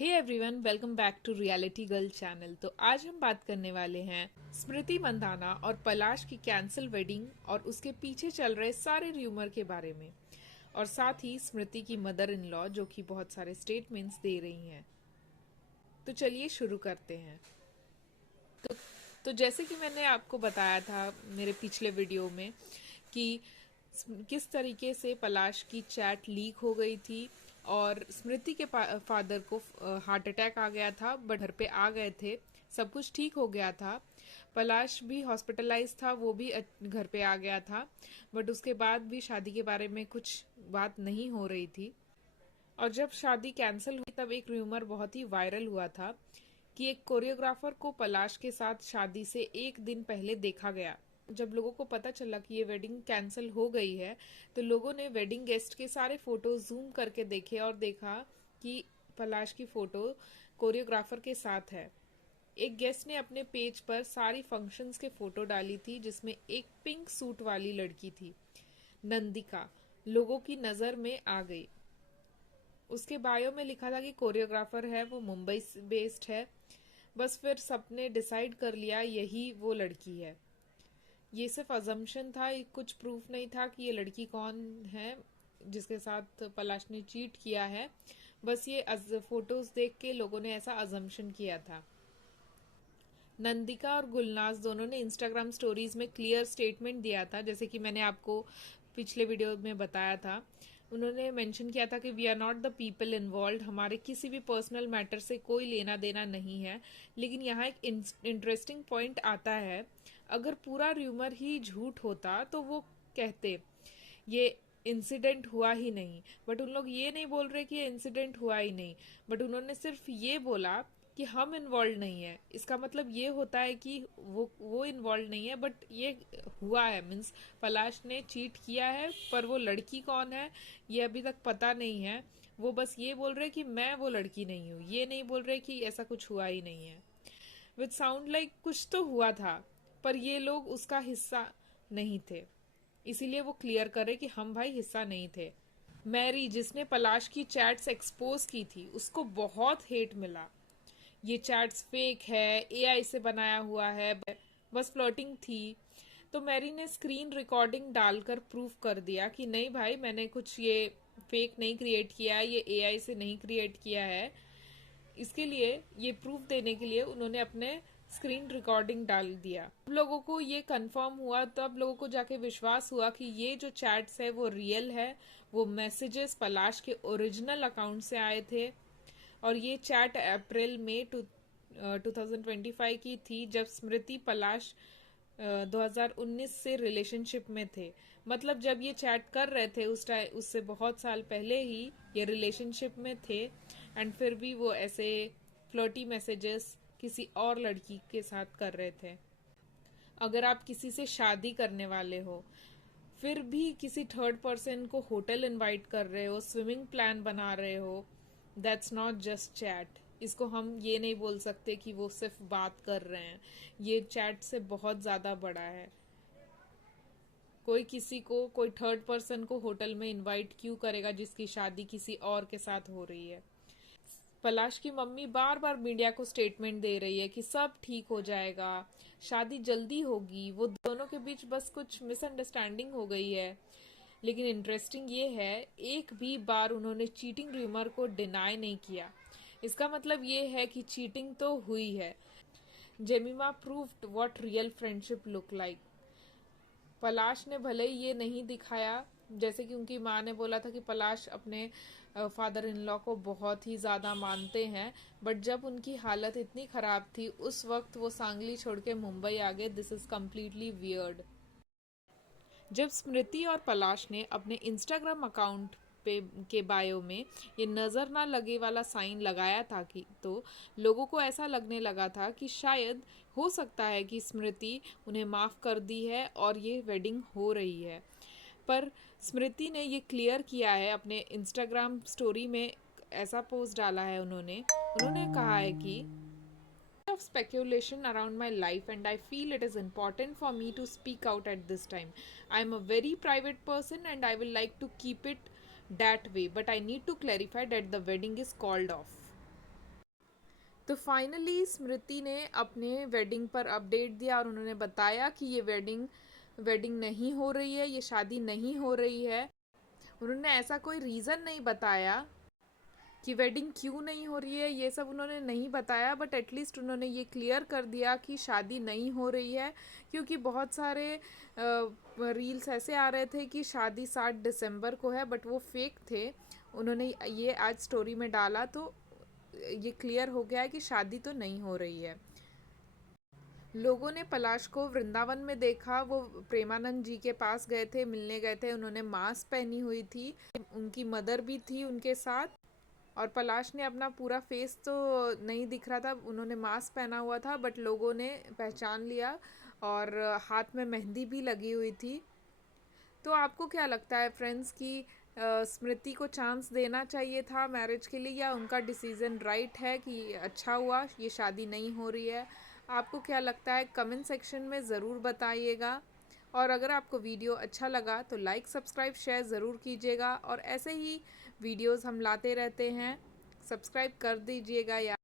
Hey everyone, welcome back to reality girl channel. तो आज हम बात करने वाले हैं स्मृति मंदाना और पलाश की कैंसल वेडिंग और उसके पीछे चल रहे सारे र्यूमर के बारे में, और साथ ही स्मृति की मदर इन लॉ जो कि बहुत सारे स्टेटमेंट्स दे रही हैं। तो चलिए शुरू करते हैं। तो, तो जैसे कि मैंने आपको बताया था मेरे पिछले वीडियो में कि किस तरीके से पलाश की चैट लीक हो गई थी और स्मृति के फादर को हार्ट अटैक आ गया था, बट घर पे आ गए थे, सब कुछ ठीक हो गया था। पलाश भी हॉस्पिटलाइज था, वो भी घर पे आ गया था, बट उसके बाद भी शादी के बारे में कुछ बात नहीं हो रही थी। और जब शादी कैंसिल हुई तब एक र्यूमर बहुत ही वायरल हुआ था कि एक कोरियोग्राफर को पलाश के साथ शादी से एक दिन पहले देखा गया। जब लोगों को पता चला कि ये वेडिंग कैंसिल हो गई है तो लोगों ने वेडिंग गेस्ट के सारे फोटो जूम करके देखे और देखा कि पलाश की फोटो कोरियोग्राफर के साथ है। एक गेस्ट ने अपने पेज पर सारी फंक्शंस के फोटो डाली थी जिसमें एक पिंक सूट वाली लड़की थी, नंदिका, लोगों की नजर में आ गई। उसके बायो में लिखा था कि कोरियोग्राफर है वो मुंबई बेस्ड है। बस फिर सबने डिसाइड कर लिया यही वो लड़की है। ये सिर्फ अजम्पशन था, कुछ प्रूफ नहीं था कि ये लड़की कौन है जिसके साथ पलाश ने चीट किया है। बस ये फोटोज देख के लोगों ने ऐसा अजम्पशन किया था। नंदिका और गुलनाज दोनों ने इंस्टाग्राम स्टोरीज में क्लियर स्टेटमेंट दिया था, जैसे कि मैंने आपको पिछले वीडियो में बताया था। उन्होंने मेंशन किया था कि we are not the people involve, हमारे किसी भी पर्सनल मैटर से कोई लेना देना नहीं है। लेकिन यहाँ एक इंटरेस्टिंग पॉइंट आता है, अगर पूरा र्यूमर ही झूठ होता तो वो कहते ये इंसिडेंट हुआ ही नहीं, बट उन लोग ये नहीं बोल रहे कि ये इंसिडेंट हुआ ही नहीं, बट उन्होंने सिर्फ ये बोला कि हम इन्वॉल्व नहीं है। इसका मतलब ये होता है कि वो इन्वॉल्व नहीं है, बट ये हुआ है, मीन्स पलाश ने चीट किया है, पर वो लड़की कौन है ये अभी तक पता नहीं है। वो बस ये बोल रहे कि मैं वो लड़की नहीं हूँ, ये नहीं बोल रहे कि ऐसा कुछ हुआ ही नहीं है। विच साउंड लाइक कुछ तो हुआ था, पर ये लोग उसका हिस्सा नहीं थे, इसीलिए वो क्लियर करे कि हम भाई हिस्सा नहीं थे। मैरी, जिसने पलाश की चैट्स एक्सपोज की थी, उसको बहुत हेट मिला। ये चैट्स फेक है, एआई से बनाया हुआ है, बस फ्लर्टिंग थी। तो मैरी ने स्क्रीन रिकॉर्डिंग डालकर प्रूफ कर दिया कि नहीं भाई, मैंने कुछ ये फेक नहीं क्रिएट किया है, ये एआई से नहीं क्रिएट किया है। इसके लिए ये प्रूफ देने के लिए उन्होंने अपने स्क्रीन रिकॉर्डिंग डाल दिया। अब लोगों को ये कंफर्म हुआ, तब लोगों को जाके विश्वास हुआ कि ये जो चैट्स है वो रियल है, वो मैसेजेस पलाश के ओरिजिनल अकाउंट से आए थे। और ये चैट अप्रैल में 2025 की थी, जब स्मृति पलाश 2019 से रिलेशनशिप में थे। मतलब जब ये चैट कर रहे थे उस टाइम, उससे बहुत साल पहले ही ये रिलेशनशिप में थे, एंड फिर भी वो ऐसे फ्लर्टी मैसेजेस किसी और लड़की के साथ कर रहे थे। अगर आप किसी से शादी करने वाले हो, फिर भी किसी थर्ड पर्सन को होटल इनवाइट कर रहे हो, स्विमिंग प्लान बना रहे हो, दैट्स नॉट जस्ट चैट। इसको हम ये नहीं बोल सकते कि वो सिर्फ बात कर रहे हैं, ये चैट से बहुत ज़्यादा बड़ा है। कोई किसी को, कोई थर्ड पर्सन को होटल में इनवाइट क्यों करेगा जिसकी शादी किसी और के साथ हो रही है। पलाश की मम्मी बार बार मीडिया को स्टेटमेंट दे रही है कि सब ठीक हो जाएगा, शादी जल्दी होगी, वो दोनों के बीच बस कुछ मिसअंडरस्टैंडिंग हो गई है। लेकिन इंटरेस्टिंग ये है, एक भी बार उन्होंने चीटिंग र्यूमर को डिनाई नहीं किया। इसका मतलब ये है कि चीटिंग तो हुई है। Jemimah proved what real friendship look like. Palash ने भले ही ये नहीं दिखाया, जैसे कि उनकी माँ ने बोला था कि पलाश अपने फादर इन लॉ को बहुत ही ज़्यादा मानते हैं, बट जब उनकी हालत इतनी ख़राब थी उस वक्त वो सांगली छोड़ के मुंबई आ गए। This is completely weird. जब स्मृति और पलाश ने अपने इंस्टाग्राम अकाउंट पे के बायो में ये नज़र ना लगे वाला साइन लगाया था कि तो लोगों को ऐसा लगने लगा था कि शायद हो सकता है कि स्मृति उन्हें माफ़ कर दी है और ये वेडिंग हो रही है। पर स्मृति ने ये क्लियर किया है अपने इंस्टाग्राम स्टोरी में, ऐसा पोस्ट डाला है उन्होंने उन्होंने कहा है कि of speculation around my life, and I feel it is important for me to speak out at this time. I am a very private person and I will like to keep it that way, but I need to clarify that the wedding is called off. तो finally स्मृति ने अपने wedding पर update दिया और उन्होंने बताया कि ये वेडिंग नहीं हो रही है, ये शादी नहीं हो रही है। उन्होंने ऐसा कोई रीज़न नहीं बताया कि वेडिंग क्यों नहीं हो रही है, ये सब उन्होंने नहीं बताया, बट एटलीस्ट उन्होंने ये क्लियर कर दिया कि शादी नहीं हो रही है। क्योंकि बहुत सारे रील्स ऐसे आ रहे थे कि शादी 7 दिसंबर को है, बट वो फेक थे। उन्होंने ये आज स्टोरी में डाला तो ये क्लियर हो गया है कि शादी तो नहीं हो रही है। लोगों ने पलाश को वृंदावन में देखा, वो प्रेमानंद जी के पास गए थे, मिलने गए थे, उन्होंने मास्क पहनी हुई थी, उनकी मदर भी थी उनके साथ। और पलाश ने अपना पूरा फेस तो नहीं दिख रहा था, उन्होंने मास्क पहना हुआ था, बट लोगों ने पहचान लिया। और हाथ में मेहंदी भी लगी हुई थी। तो आपको क्या लगता है फ्रेंड्स कि स्मृति को चांस देना चाहिए था मैरिज के लिए, या उनका डिसीज़न राइट है कि अच्छा हुआ ये शादी नहीं हो रही है? आपको क्या लगता है कमेंट सेक्शन में ज़रूर बताइएगा। और अगर आपको वीडियो अच्छा लगा तो लाइक सब्सक्राइब शेयर ज़रूर कीजिएगा, और ऐसे ही वीडियोस हम लाते रहते हैं, सब्सक्राइब कर दीजिएगा। या